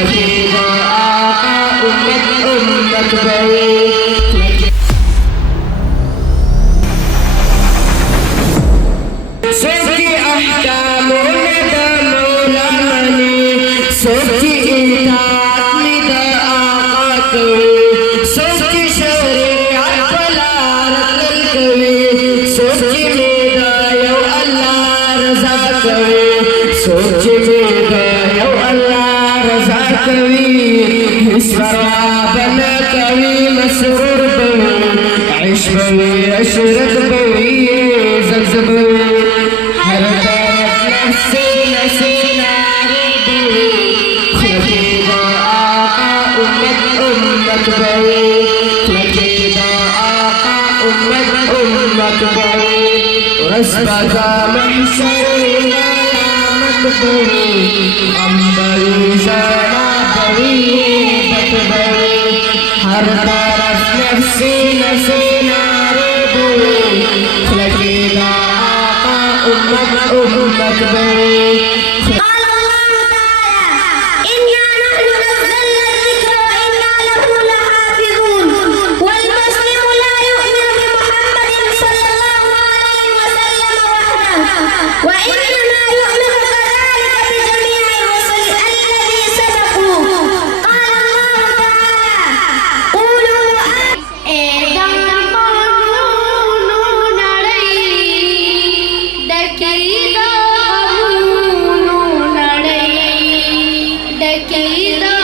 लतीफ़ा आका उम्मत उम्मत बवे सबकी अहकाम निदा मौला मने सबकी इताअत निदा आका करे सबकी शरीयत पलारत करे सबकी निदा यो अल्लाह रज़ा करे सबकी निदा यो अल्लाह रज़ा करे इसराबन कवी मसरूर बवे इश बवे अशरत बवे ज़ज़ बवे हर तरफ नफ़्से नफ़्से नारे बवे लतीफ़ा आका उम्मत उम्मत बवे लतीफ़ा आका उम्मत उम्मत बवे रस्बका महशर क़यामत बवे अंबरी ज़रा बवे बत बवे हर तरफ नफ़्से नफ़्से नारे बवे लतीफ़ा आका उम्मत उम्मत बवे Dakida